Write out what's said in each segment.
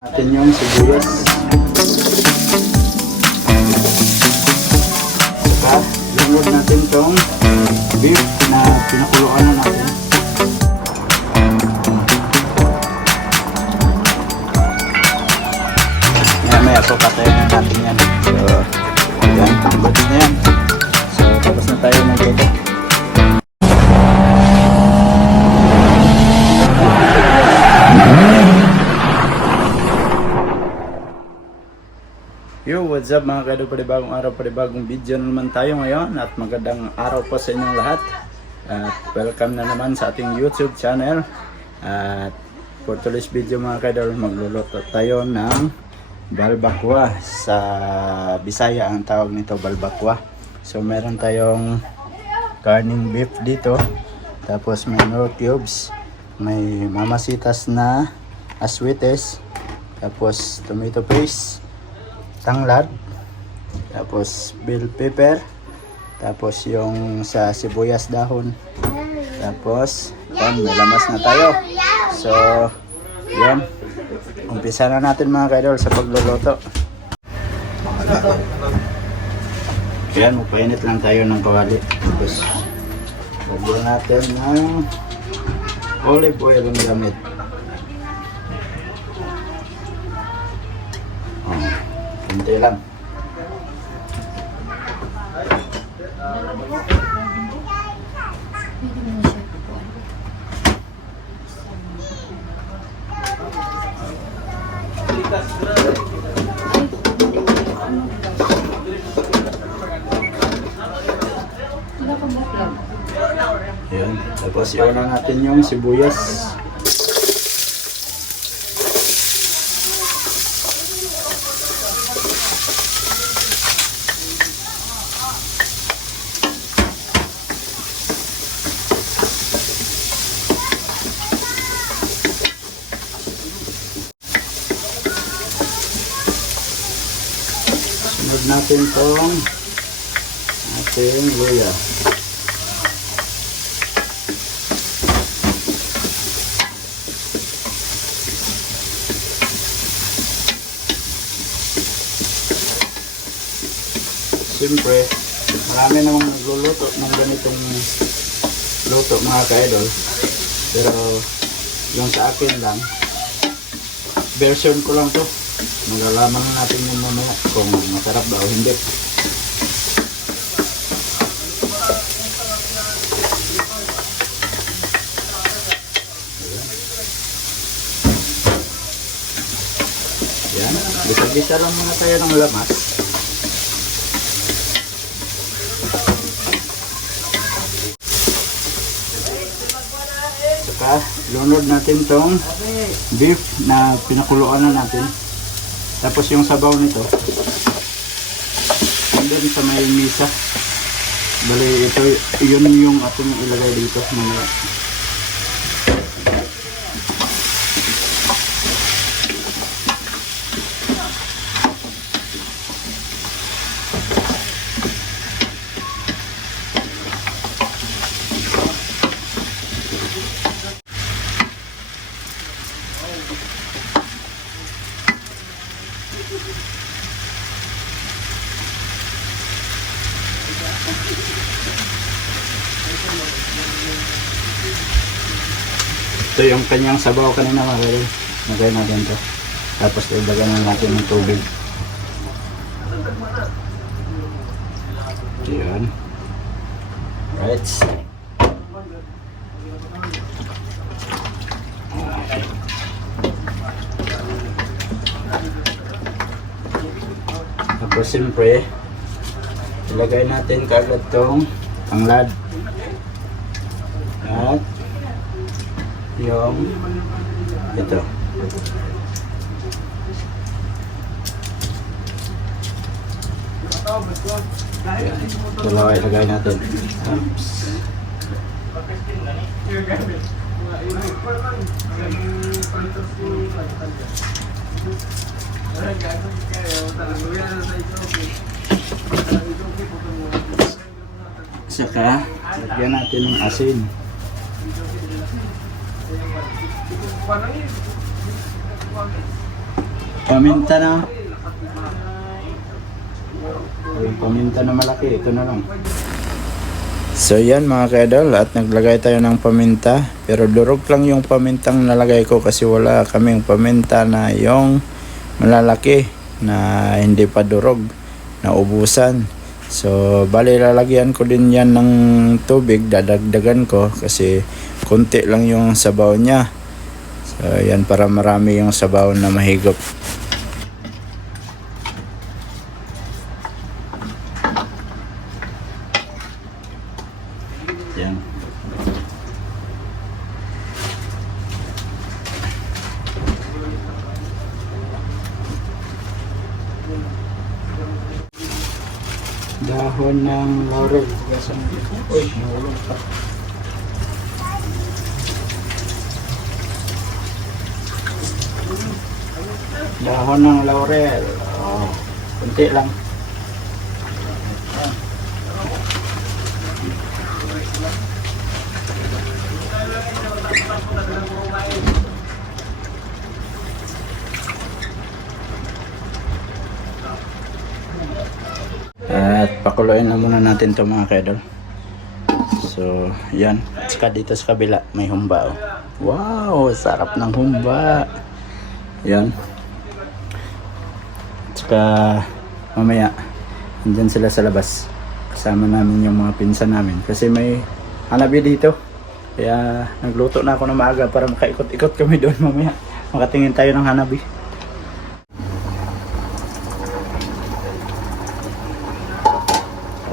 natin yung sibuyas. Yo, what's up mga kaido panibagong araw, panibagong video na naman tayo ngayon at magandang araw po sa inyong lahat. At welcome na naman sa ating YouTube channel. At for today's video mga kaido magluluto tayo ng balbakwa. Sa Bisaya ang tawag nito balbakwa. So meron tayong garning beef dito. Tapos may nor cubes may mamasitas na aswites tapos tomato paste tanglad, tapos bell pepper, tapos yung sa sibuyas dahon, tapos yan, may lamas na tayo. So, yan. Umpisa na natin mga kaidol sa pagluluto. Yan, magpainit lang tayo ng kawali. Tapos, lagyan natin ng olive oil ang gamit. Kunti lang. Ayan. Tapos iwan na natin yung sibuyas. Natin tong ating luya. Siyempre, marami namang nagluluto ng ganitong luto mga ka-idol. Pero yung sa akin lang, version ko lang to. Malalaman na natin yung mamaya kung masarap ba o hindi. Yan. Bisa-bisa lang muna tayo ng lamas. Saka, lunod natin tong beef na pinakuluan na natin. Tapos yung sabaw nito, andun sa may misa. Bali, ito, yun yung ating ilagay dito. Mamaya. Ito yung kanyang sabaw kanina mga kaibigan. Lagay natin to. Tapos ilagay na natin ng tubig. Yan. Right. Tapos siyempre, ilagay natin kagad tong tanglad. At yung ito. Ayan. Dalawa ilagay natin. Oops. Saka, lagyan natin ng asin. paminta na. Yung paminta na malaki, ito na lang. So yan mga kaidol at naglagay tayo ng paminta pero durog lang yung pamintang nalagay ko kasi wala kaming paminta na yung malalaki na hindi pa durog na ubusan. So bali lalagyan ko din yan ng tubig dadagdagan ko kasi konti lang yung sabaw niya. So yan para marami yung sabaw na mahigop. Yan. Dahon ng laurel. Gasan Uy, nahulog pa. Dahon ng laurel. Oh, kunti lang. At pakuluin na muna natin to mga kedol. So, yan. Saka dito sa kabila, may humba. Oh. Wow, sarap ng humba. Yan. At saka, mamaya, andyan sila sa labas. Kasama namin yung mga pinsan namin. Kasi may hanabi dito. Kaya, nagluto na ako na maaga para makaikot-ikot kami doon mamaya. Makatingin tayo ng hanabi.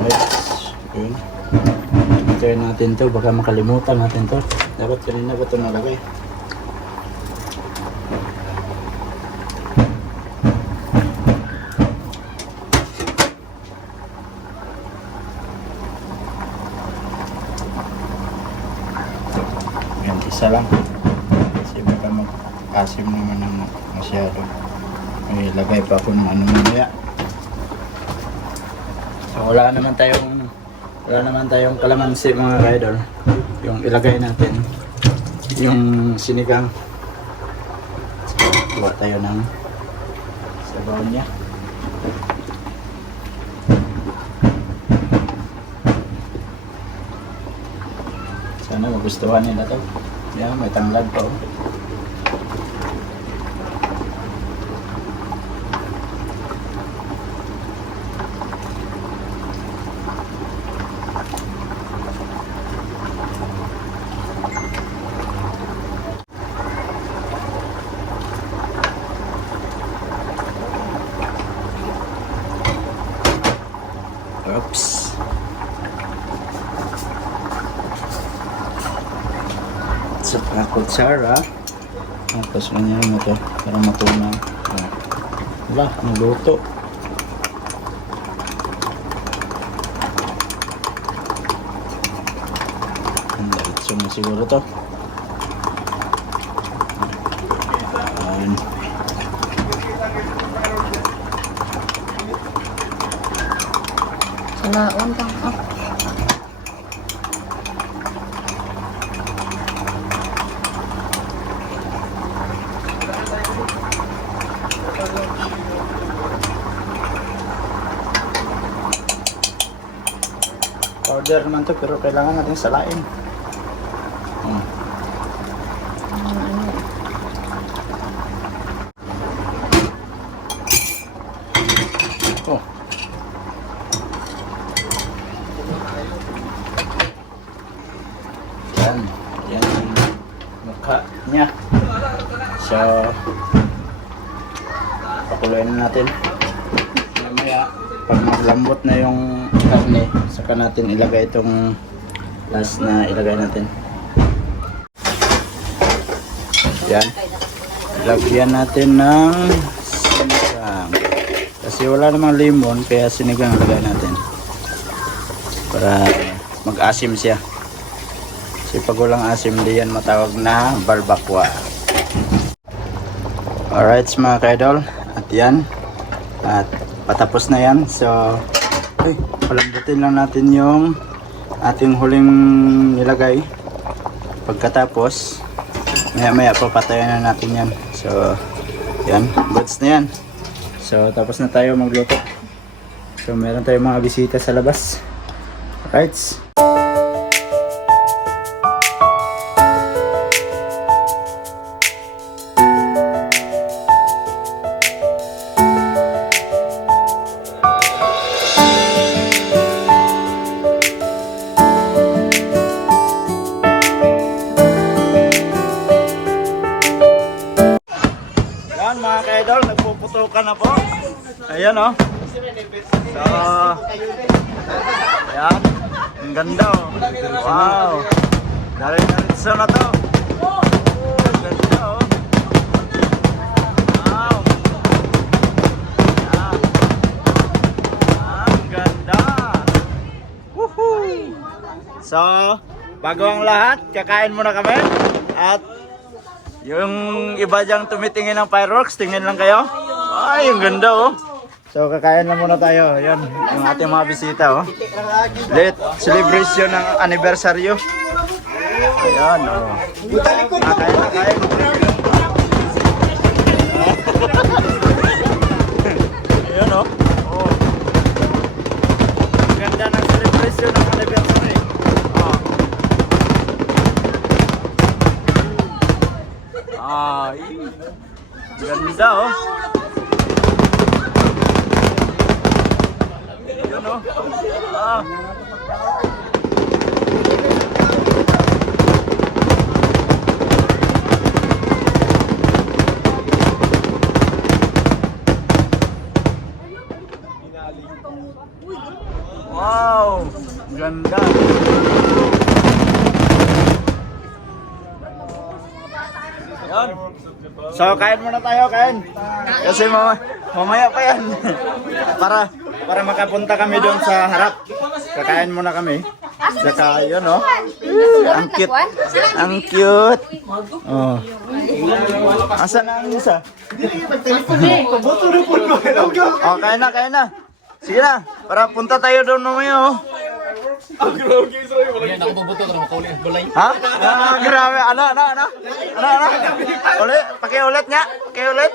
Right. Yun. Try natin to. Baka makalimutan natin to. Dapat kanina ba ito nalagay? Yan, isa lang. Kasi baka mag-asim naman ng masyado. May lagay pa ako ng ano mamaya. So wala naman tayong wala naman tayong kalamansi mga rider. Yung ilagay natin yung sinigang. Kuha tayo ng sabaw niya. Sana magustuhan nila to. Yan, may tanglad pa. oh. Oops. Sa kutsara. Tapos ganyan mo to para matunaw. Ah. Wala, naluto. Ang diretso na siguro to. Ayan. Lang ako. Powder naman to pero kailangan natin salain. Hmm. Oh. Yan. Yan yung mukha niya. So, pakuluin na natin. Mamaya, pag maglambot na yung karne, saka natin ilagay itong last na ilagay natin. Yan. Lagyan natin ng sinigang. Kasi wala namang limon, kaya sinigang ang lagay natin. Para mag-asim siya. Kasi pag walang asim, di yan matawag na balbakwa. Alright mga kaidol. At yan. At patapos na yan. So, ay, palambutin lang natin yung ating huling nilagay. Pagkatapos, maya maya papatayan na natin yan. So, Yan, goods na yan. So, tapos na tayo magluto. So, meron tayong mga bisita sa labas. Alright. Ayan oh. So, ayan. Ang ganda oh. Wow. Dari-diretso na to. Oh. Wow. Ang ganda. Woohoo! So, bago ang lahat, kakain muna kami. At yung iba diyang tumitingin ng fireworks, tingin lang kayo. Ay, ang ganda oh. So, kakain lang muna tayo. Yan, yung ating mga bisita oh. Late celebration ng anibersaryo. Ayan oh. Kakain na kain. Ayan oh. oh. Ang ganda ng celebration ng anniversary. Oh. Ay. Ganda oh. Oh. Ah. Wow! Ganda! Yan. So, kain muna tayo, kain. Kasi mama, mamaya pa yan. para para makapunta kami doon sa harap. Kakain muna kami. Saka yun, oh. Ang cute. Ang cute. Oh. Asa na ang isa? oh, kain na, kain na. Sige na, para punta tayo doon mamaya, oh. Ha? Ah, grabe. Ano, ano, ano? Ano, ano? Ulit, pakiulit nga. Pakiulit.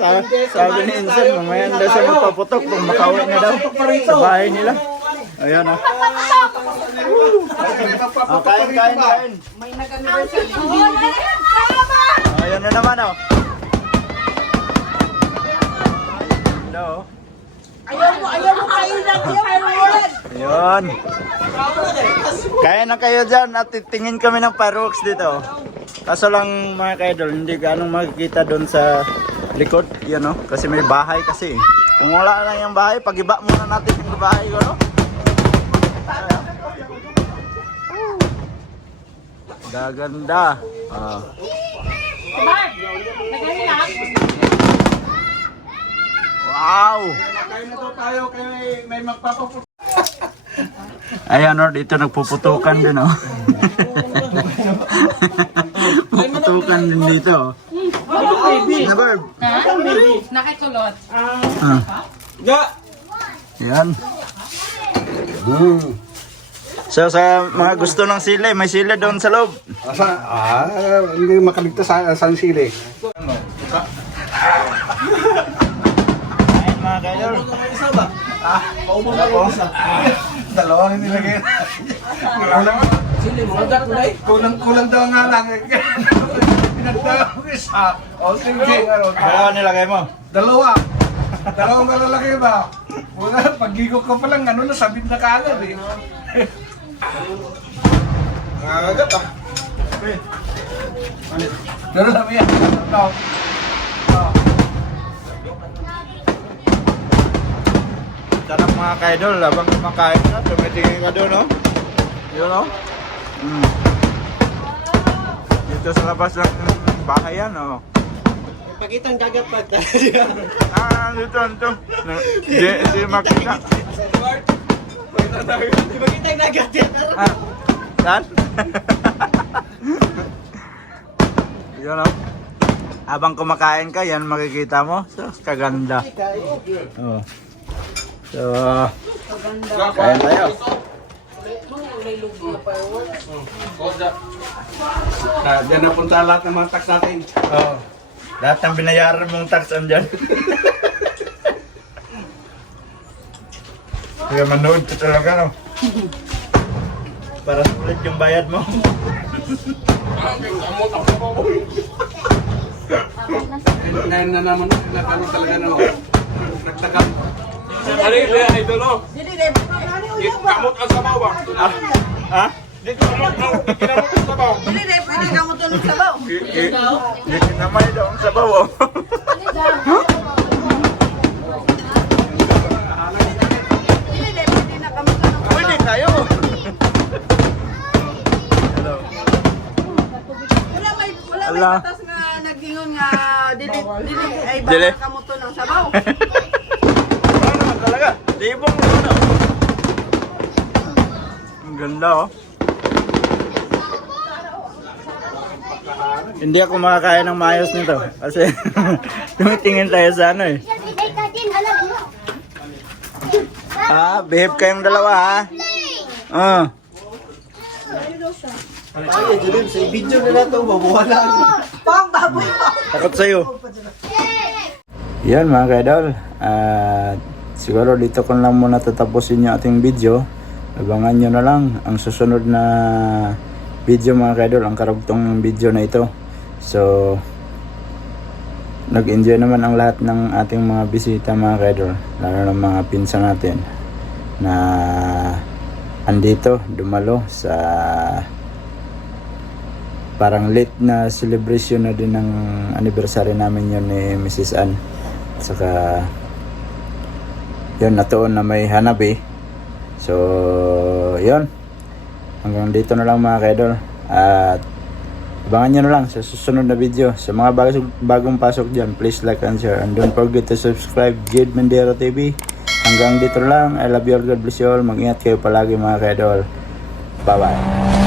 sabi, sabi ni Insan, mamaya daw siya magpaputok kung makauwi na daw sa bahay nila. Ayan ah. Oh, kain, kain, kain. Oh, ayan na naman oh. Hello. Ayaw mo, ayaw mo kayo lang, ayaw mo ulit. Ayun. Kaya na kayo dyan at titingin kami ng fireworks dito. Kaso lang mga kaidol, hindi ganong makikita doon sa likod. Yan o, kasi may bahay kasi. Kung wala lang yung bahay, pagiba muna natin yung bahay ko, no? Gaganda. Ah. Wow! Ayan o, dito nagpuputukan din o. Puputukan din dito. Sina Barb? Nakikulot. Ah. Ayan. So sa mga gusto ng sili, may sili doon sa loob. Asa, ah, hindi makaligtas sa San Sile. Ayan mga kayo. Ah, paupo na po. Dalawang hindi lagay. Kulang. Sili mo, kulang kulang daw nga lang. Pinagdala ko isa. O sige, ano, Dalawa nilagay mo. dalawa. Dalawang malalaki ba? Wala, pag-gigo ko pa lang, ano na, sabit na kaagad eh. Agad ah. Pero sabi yan, ano, ah. Sarap mga kaidol, habang kumakain ka, tumitingin ka doon, no? Yun, no? Mm. Dito sa labas ng bahay yan, no? Pakitang gagat pag Ah, dito, dito. Hindi, hindi makita. Pakitang gagat yan. Ah, saan? Yun, no? Habang kumakain ka, yan makikita mo. So, kaganda. Oh. So, kain tayo. Ah, Diyan na punta lahat ng mga tax natin. Oo. Lahat ng binayaran mong tax andyan. Kaya manood ka talaga, no? Para sulit yung bayad mo. Ngayon na naman, nagano talaga na. Nagtakam. Dili, dili. Kamot ang sabaw ba? Ha? Dili, dili. Pwede ka mo tulog sa baw. Hindi naman daw ang sabaw. Dili, dili. Pwede na ka mo tulog sa Pwede. Hello. Wala may wala may batas nga nagingon nga dili dili ay Dili. baka ka mo tulog Libong ano? Ang ganda oh. Hindi ako makakain ng maayos nito kasi tumitingin tayo sa ano eh. Ah, behave kayong dalawa ha. Ah. Ay, Julim, sa video na nato, mabuhala. Pang baboy pa. Takot sa'yo. Yan mga kaidol. At siguro dito ko lang muna tatapusin yung ating video. Abangan nyo na lang ang susunod na video mga kaidol. Ang karugtong video na ito. So, nag-enjoy naman ang lahat ng ating mga bisita mga kaidol. Lalo ng mga pinsan natin na andito, dumalo sa parang late na celebration na din ng anniversary namin yun ni Mrs. Ann. Saka yun natuon na may hanabi. So yun. Hanggang dito na lang mga kaidol. At abangan nyo na lang sa susunod na video. Sa mga bagong, bagong pasok dyan, please like and share. And don't forget to subscribe Jade Mendero TV. Hanggang dito na lang. I love you all. God bless you all. Mag-ingat kayo palagi mga kaidol. Bye-bye.